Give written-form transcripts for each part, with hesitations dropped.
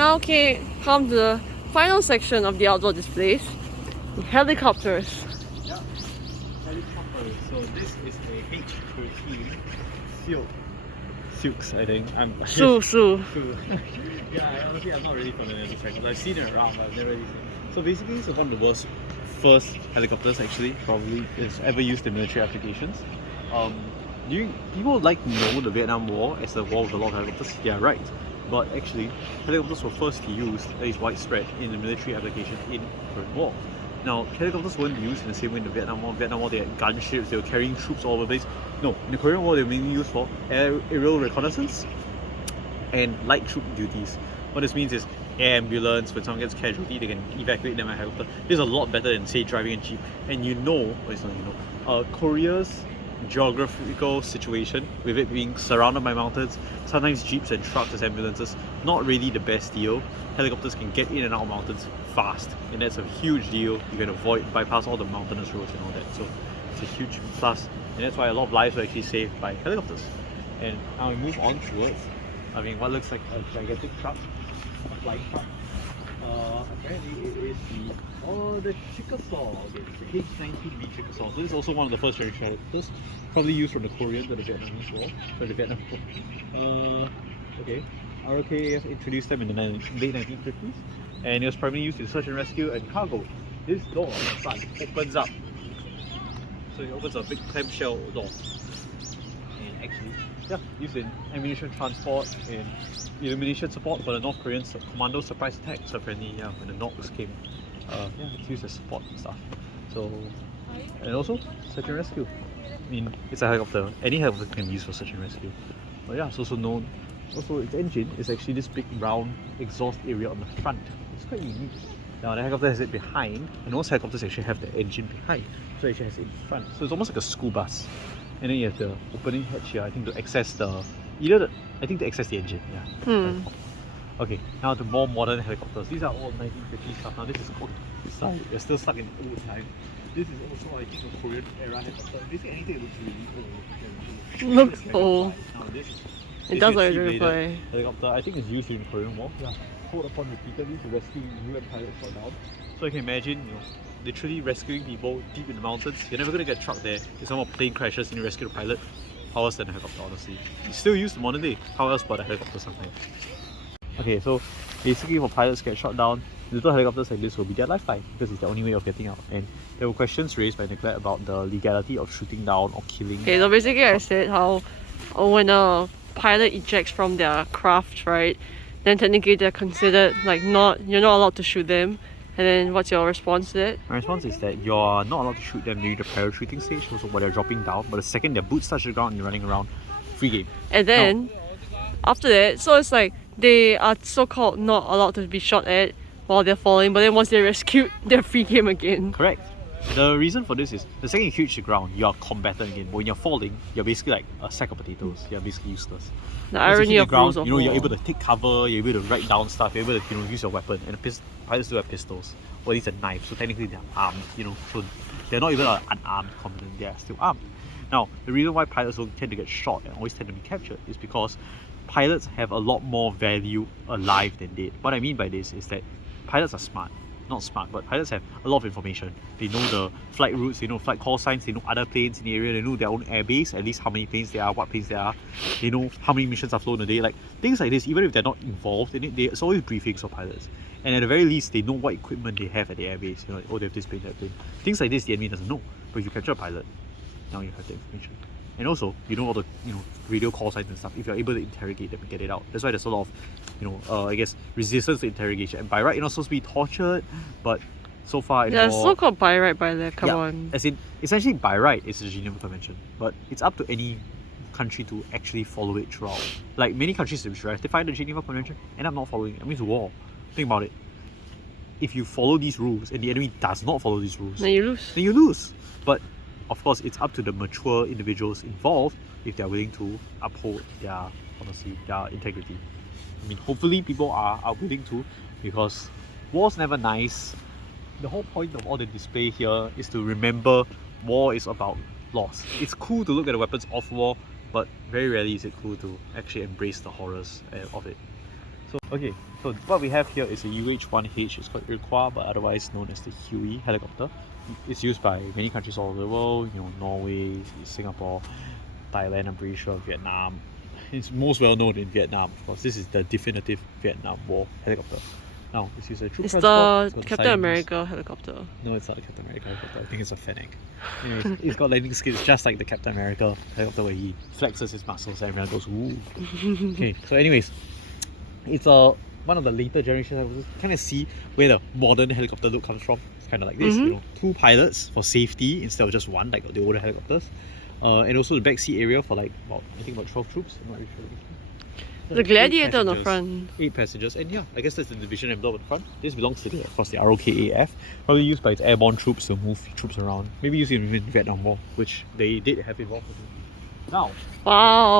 Now, okay, come to the final section of the outdoor displays, the helicopters. Yeah, helicopters. So this is a H13 Silks, I think. Su. Yeah, honestly, I'm not really familiar with this because I've seen it around, but I've never really seen it. So basically, it's one of the world's first helicopters, actually, probably is ever used in military applications. People like to know the Vietnam War as a war with a lot of helicopters? Yeah, right. But actually, helicopters were first used, at least widespread, in the military application in the Korean War. Now, helicopters weren't used in the same way in the Vietnam War. Vietnam War, they had gunships, they were carrying troops all over the place. No, in the Korean War, they were mainly used for aerial reconnaissance and light troop duties. What this means is air ambulance, when someone gets casualty, they can evacuate them by helicopter. This is a lot better than, say, driving a jeep. And Korea's geographical situation, with it being surrounded by mountains, sometimes jeeps and trucks as ambulances, not really the best deal. Helicopters can get in and out of mountains fast, and that's a huge deal. You can bypass all the mountainous roads and all that, so it's a huge plus, and that's why a lot of lives were actually saved by helicopters. And now we move on towards, what looks like a gigantic truck, a flying truck. Apparently it is the Chickasaw. Okay, it's the H-19B Chickasaw. So this is also one of the first generation helicopters, probably used from the Korean to the Vietnamese War, okay, ROKAF introduced them in the late 1950s, and it was primarily used in search and rescue and cargo. This door on the front opens up, so it opens a big clamshell door, and actually, yeah, used in ammunition transport and illumination support for the North Korean commando surprise attack. So apparently, yeah, when the knocks came, it's used as support and stuff. So, and also search and rescue. It's a helicopter. Any helicopter can be used for search and rescue. But yeah, it's also known. Also, its engine is actually this big round exhaust area on the front. It's quite unique. Now the helicopter has it behind, and most helicopters actually have the engine behind, so it actually has it in front. So it's almost like a school bus. And then you have the opening hatch here, I think, to access the engine. Yeah. Okay, now the more modern helicopters. These are all 1950s stuff. Now this is called. Sorry, we're still stuck in the old time. This is also, I think, a Korean era helicopter. Basically, anything that looks really old. Looks old. Now this is. It does identify. Helicopter, I think it's used in the Korean War. Yeah. Called upon repeatedly to rescue UN pilots shot down. So you can imagine, literally rescuing people deep in the mountains. You're never gonna get trucked there. If some plane crashes and you rescue the pilot, how else than a helicopter, honestly? It's still used in modern day. How else but a helicopter sometimes? Okay, so basically for pilots get shot down, little helicopters like this will be their lifeline because it's the only way of getting out. And there were questions raised by Nicholette about the legality of shooting down or killing. Okay, so basically I said how when a pilot ejects from their craft, right, then technically they're considered like you're not allowed to shoot them. And then what's your response to that? My response is that you're not allowed to shoot them during the parachuting stage, also while they're dropping down, but the second their boots touch the ground and you're running around, free game. And then after that, so it's like they are so-called not allowed to be shot at while they're falling, but then once they're rescued, they're free game again. Correct. The reason for this is the second you hit the ground, you're combatant again. But when you're falling, you're basically like a sack of potatoes. You're basically useless. The irony of rules of war. You're able to take cover, you're able to write down stuff, you're able to use your weapon. And pilots do have pistols, or at least a knife, so technically they're armed, so they're not even an unarmed combatant, they're still armed. Now, the reason why pilots don't tend to get shot and always tend to be captured is because pilots have a lot more value alive than dead. What I mean by this is that pilots are smart. Not smart, but pilots have a lot of information. They know the flight routes, they know flight call signs, they know other planes in the area, they know their own airbase, at least how many planes there are, what planes there are, they know how many missions are flown a day. Like things like this, even if they're not involved in it, it's always briefings for pilots. And at the very least, they know what equipment they have at the airbase. They have this plane, that plane. Things like this, the enemy doesn't know. But if you capture a pilot, now you have the information. And also, you know all the radio call signs and stuff. If you're able to interrogate them and get it out, that's why there's a lot of resistance to interrogation. And by right, you're not supposed to be tortured, but so far, so-called by right by there. Come on. As in, essentially by right, it's the Geneva Convention, but it's up to any country to actually follow it throughout. Like many countries which ratify the Geneva Convention end up not following it. It means war. Think about it. If you follow these rules and the enemy does not follow these rules, then you lose. But of course, it's up to the mature individuals involved if they're willing to uphold their integrity. Hopefully people are willing to, because war's never nice. The whole point of all the display here is to remember war is about loss. It's cool to look at the weapons of war, but very rarely is it cool to actually embrace the horrors of it. So what we have here is a UH-1H. It's called Iroquois, but otherwise known as the Huey helicopter. It's used by many countries all over the world. You know, Norway, Singapore, Thailand, I'm pretty sure, Vietnam. It's most well known in Vietnam, of course. This is the definitive Vietnam War helicopter. Now, this is a troop It's transport. the Captain America helicopter. No, it's not the Captain America helicopter. I think it's a Fennec. Anyways, it's got landing skills just like the Captain America helicopter where he flexes his muscles and everyone goes, ooh. Okay, so anyways, it's one of the later generations. I was kind of see where the modern helicopter look comes from. It's kind of like this, you know, 2 pilots for safety instead of just 1 like the older helicopters. And also the back seat area for like about 12 troops. I'm not really sure. The Gladiator on the front. 8 passengers, and yeah, I guess that's the division emblem on the front. This belongs to the, of course, the ROKAF, probably used by its airborne troops to move troops around. Maybe used in the Vietnam War, which they did have involved with. Now,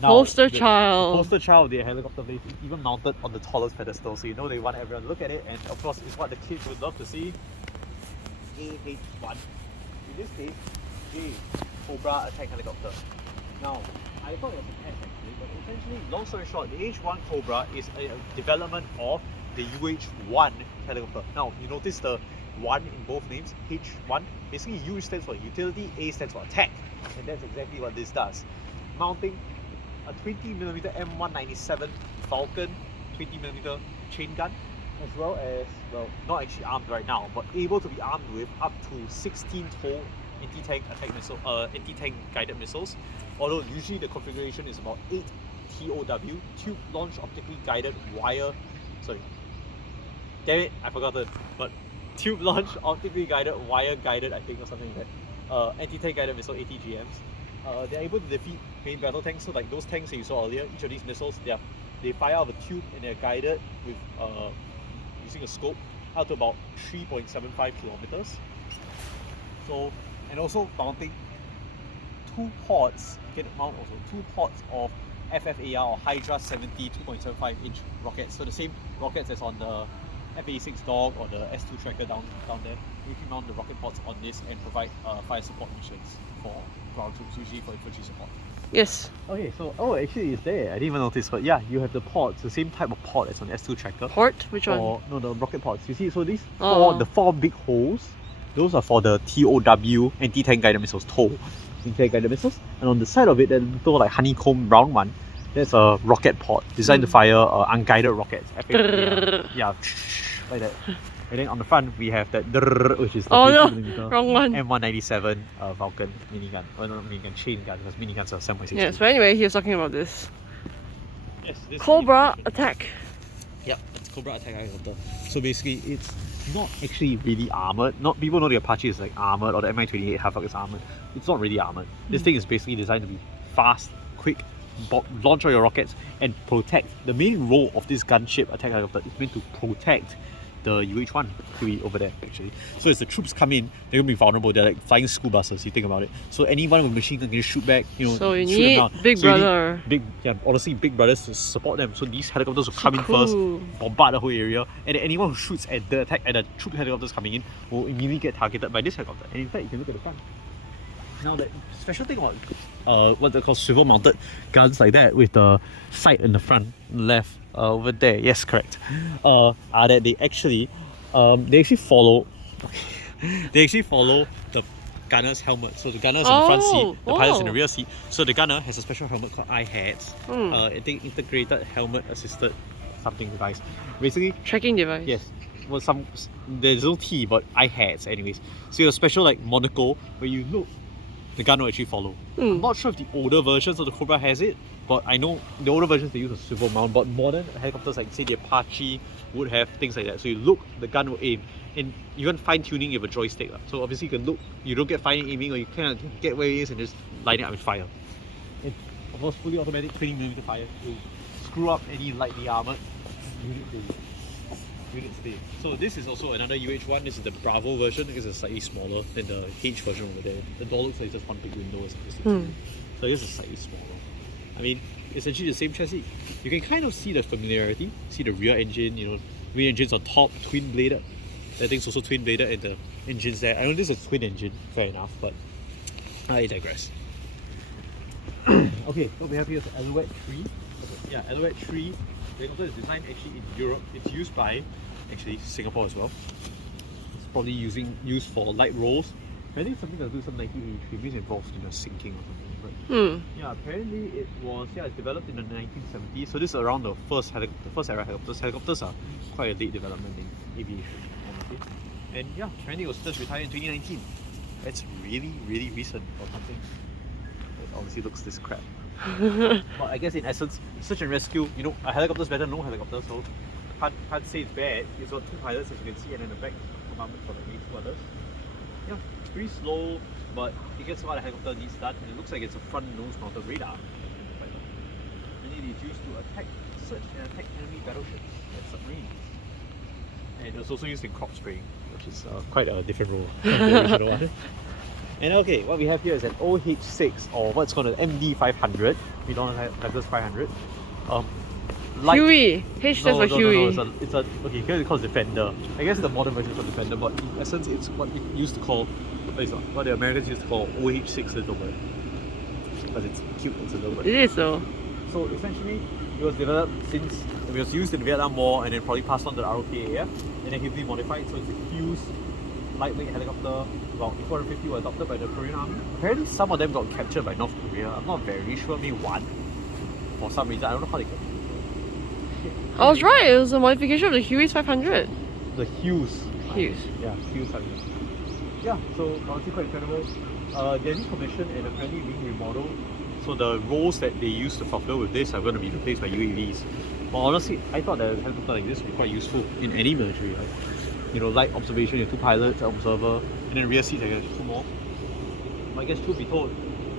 poster the child. poster child of the helicopter blade is even mounted on the tallest pedestal, so you know they want everyone to look at it, and of course, it's what the kids would love to see. AH-1. In this case, the Cobra attack helicopter. Now, I thought it was a test actually, but essentially, long story short, the H1 Cobra is a development of the UH-1 helicopter. Now, you notice the 1 in both names, H1. Basically, U stands for utility, A stands for attack, and that's exactly what this does. Mounting a 20mm M197 Falcon 20mm chain gun, as well as, well, not actually armed right now, but able to be armed with up to 16 TOW anti-tank attack missile, anti-tank guided missiles. Although usually the configuration is about 8 TOW, tube launch optically guided wire. Sorry, damn it, I forgot it. But tube launch optically guided wire guided, I think, or something like that. Anti-tank guided missile ATGMs. They're able to defeat main battle tanks. So like those tanks that you saw earlier, each of these missiles, they fire out of a tube and they're guided with using a scope out to about 3.75 kilometers. So, and also mounting 2 pods, get mount also 2 pods of FFAR or Hydra 70 2.75 inch rockets. So the same rockets as on the F-86 Dog or the S2 Tracker down there. You can mount the rocket pods on this and provide fire support missions for ground troops, usually for infantry support. Yes. Okay, so actually it's there. I didn't even notice, but yeah, you have the pods, the same type of pod as on S2 Tracker. Port? Which one? No, the rocket pods. You see, so these the 4 big holes, those are for the TOW anti-tank guided missiles, TOW anti-tank guided missiles. And on the side of it, the little like honeycomb brown one, that's a rocket pod designed to fire unguided rockets. Yeah, like that. And then on the front, we have that which is the 20mm wrong one. M197 Falcon minigun. Well, not minigun, chain gun, because miniguns are 7.6. Yes, but anyway, he was talking about this. Yes, this Cobra attack. Yep, it's Cobra attack helicopter. So basically, it's not actually really armored. Not people know the Apache is like armored, or the Mi-28 Havoc is armored. It's not really armored. This thing is basically designed to be fast, quick, launch all your rockets and protect. The main role of this gunship attack helicopter is meant to protect the UH-1 Huey over there actually. So as the troops come in, they're gonna be vulnerable. They're like flying school buses. You think about it. So anyone with machine gun can just shoot back. You know, so you shoot need them down. big brother. Honestly, big brothers to support them. So these helicopters will come in first, bombard the whole area, and then anyone who shoots at the attack at the troop helicopters coming in will immediately get targeted by this helicopter. And in fact, you can look at the front. Now the special thing about what they call swivel mounted guns like that with the sight in the front left over there, yes, correct, are that they actually follow the gunner's helmet. So the gunner's in the front seat, the pilot's in the rear seat. So the gunner has a special helmet called iHats. I think integrated helmet assisted something device. Basically tracking device. Yes. Well, there's no T, but iHats anyways. So you have a special like monocle where you look, the gun will actually follow. I'm not sure if the older versions of the Cobra has it, but I know the older versions they use a swivel mount, but modern helicopters like say the Apache would have things like that. So you look, the gun will aim, and even fine tuning you have a joystick. So obviously you can look, you don't get fine aiming, or you kind of get where it is and just line it up and fire. It's of course fully automatic 20mm fire to screw up any lightly armored unit stay. So this is also another UH-1. This is the Bravo version because it's slightly smaller than the H version over there. The door looks like just one big window or something. So this is slightly smaller. I mean, essentially the same chassis. You can kind of see the familiarity. See the rear engine, you know, rear engine's on top, twin bladed. That thing's also twin bladed, and the engine's there. I know this is a twin engine, fair enough, but I digress. Okay, so we have here Nicholette 3. Yeah, Nicholette 3 The helicopter is designed actually in Europe. It's used by actually Singapore as well. It's probably used for light rolls. I think it's something to do with some 1983. Maybe it's involved in a sinking or something. But yeah, apparently it's developed in the 1970s. So this is around the first era helicopters. Helicopters are quite a late development in aviation, honestly. And yeah, apparently it was just retired in 2019. That's really, really recent for something that honestly looks this crap. But I guess in essence, search and rescue, you know, a helicopter's better than no helicopter, so can't say it's bad. It's got two pilots as you can see, and then the back compartment for the two others. Yeah, it's pretty slow, but it gets what a helicopter needs done, and it looks like it's a front nose mounted radar. And it is used to search and attack enemy battleships and submarines. And it's also used in crop spraying, which is quite a different role from the original one. And okay, what we have here is an OH6 or what's called an MD500. We don't have this 500. Huey. H stands for Huey. No, it's a okay. Here it's called Defender. I guess the modern version is called Defender, but in essence, it's what it used to call, what the Americans used to call OH6 Little Bird. Because it's cute, it's a little bird. It is though. So essentially, it was developed since it was used in the Vietnam War, and then probably passed on to the ROKAF, and then heavily modified. So it's a Hughes lightweight helicopter. About 450 were adopted by the Korean Army. Apparently, some of them got captured by North Korea. I'm not very sure. Maybe one. For some reason, I don't know how they got. I was right, it was a modification of the Huey's 500. The Hughes. Hughes. Yeah, Hughes 500. Yeah, so honestly quite incredible. They're decommissioned and apparently being remodeled. So the roles that they used to fulfill with this are going to be replaced by UAVs. But honestly, I thought that a helicopter like this would be quite useful in any military. Like, you know, light observation, you have two pilots, an observer, and then rear seats, I guess two more. But I guess truth be told,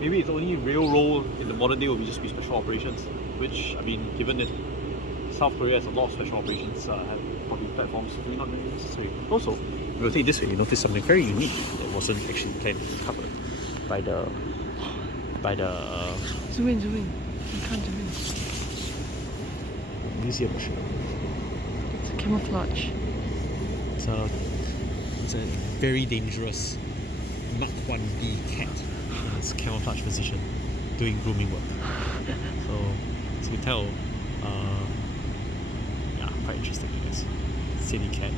maybe its only real role in the modern day will be just be special operations. Which, I mean, given that South Korea has a lot of special operations, have probably platforms, maybe not really necessary. Also, if you take this way, you notice something very unique that wasn't actually planned to be covered by the Zoom in. You can't zoom in. museum machine. It's a camouflage. It's a very dangerous Mach 1B cat in its camouflage position, doing grooming work. So, as you can tell, yeah, quite interesting, I guess. City cat.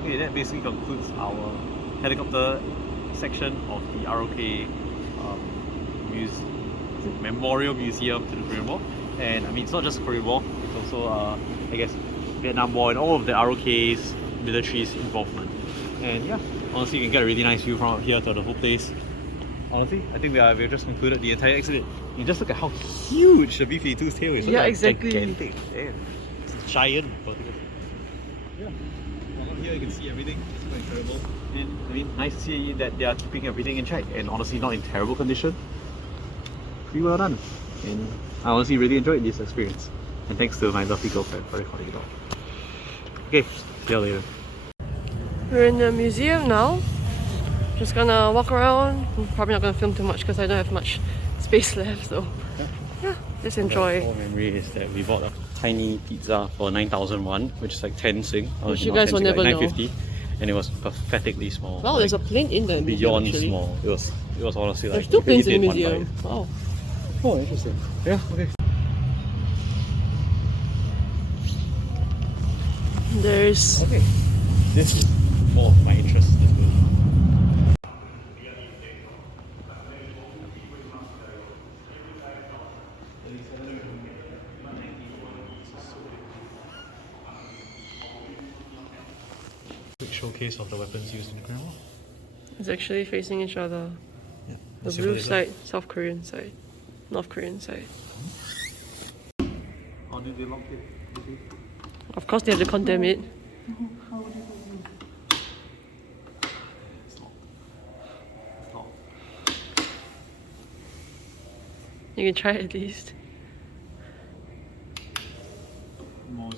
Okay, that basically concludes our helicopter section of the ROK Memorial Museum to the Korean War. And I mean, it's not just Korean War, it's also, I guess, Vietnam War and all of the ROK's military's involvement. And yeah, honestly, you can get a really nice view from up here to the whole place. Honestly, I think we've just concluded the entire exhibit. You just look at how huge the B-52's tail is. Yeah, exactly. Gigantic. Damn. It's giant. Yeah. From up here you can see everything. It's quite incredible. And I mean, nice to see that they are keeping everything in check and honestly not in terrible condition. Pretty well done. And I honestly really enjoyed this experience. And thanks to my lovely girlfriend for recording it all. Okay, see you later. We're in the museum now. Just gonna walk around. I'm probably not gonna film too much because I don't have much space left, so yeah, just enjoy. My core memory is that we bought a tiny pizza for 9,001, which is like 10 Sing. Which you guys will never know. 950, and it was pathetically small. Well, there's a plane in the museum. Beyond actually. Small. It was honestly like. There's two planes in the one museum. bite. Wow. Oh, interesting. Yeah. Okay. There's. Okay. This is more of my interest in this movie. Quick showcase of the weapons used in the Korean War. It's actually facing each other. Yeah. The blue side, South Korean side, North Korean side. How did they lock it? Of course, they have to condemn it. It's locked. It's locked. You can try it at least. More.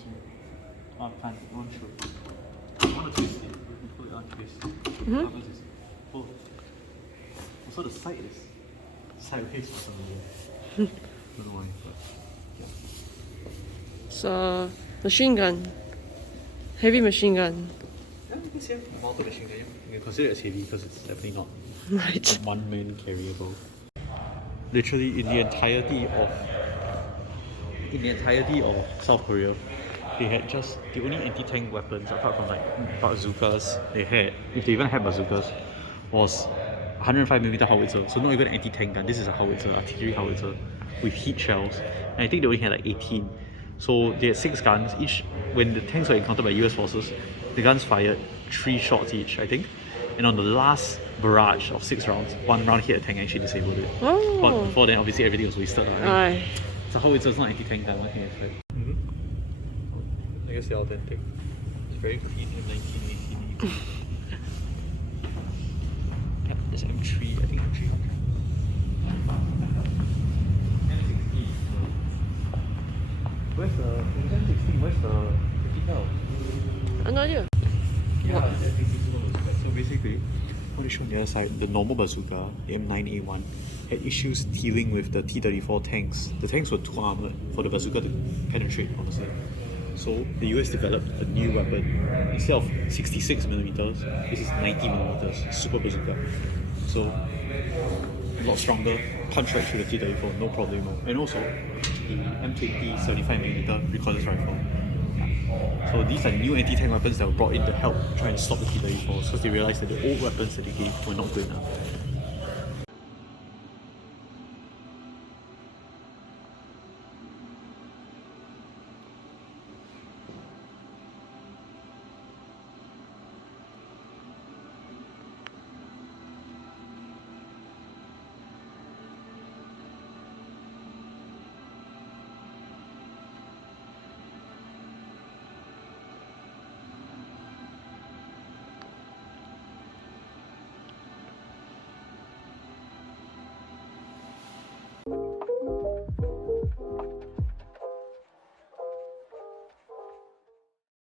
I can't. I'm sure. I want to twist it. We put it on twist. Oh. Also the side is sideways for some reason. Don't know why, but yeah. It's a machine gun. Heavy machine gun. Yeah, you can see a mounted machine gun. You can consider it as heavy because it's definitely not Right. a one-man carryable. Literally in the entirety of in the entirety of South Korea, they had just the only anti-tank weapons apart from like bazookas they had, if they even had bazookas, was 105mm howitzer. So not even an anti-tank gun. This is a howitzer, artillery howitzer with heat shells. And I think they only had like 18. So they had 6 guns. Each when the tanks were encountered by US forces, the guns fired 3 shots each, I think. And on the last barrage of 6 rounds, 1 round hit a tank and actually disabled it. Oh. But before then, obviously everything was wasted. Aye. So howitzer is not anti-tank gun, what can you expect? I guess they're authentic. It's very clean in 1980. Yep, this M3, I think M300. M16. Where's the M16? Where's the 50 cal? No idea. Yeah, the M16. So basically, what they show on the other side, the normal bazooka, the M9A1, had issues dealing with the T-34 tanks. The tanks were too armored for the bazooka to penetrate, honestly. So the US developed a new weapon. Instead of 66mm, this is 90mm, super bazooka. So a lot stronger, punch right through the T-34, no problem. And also the M20 75mm recoilless rifle. Yeah. So these are new anti-tank weapons that were brought in to help try and stop the T-34s because they realized that the old weapons that they gave were not good enough.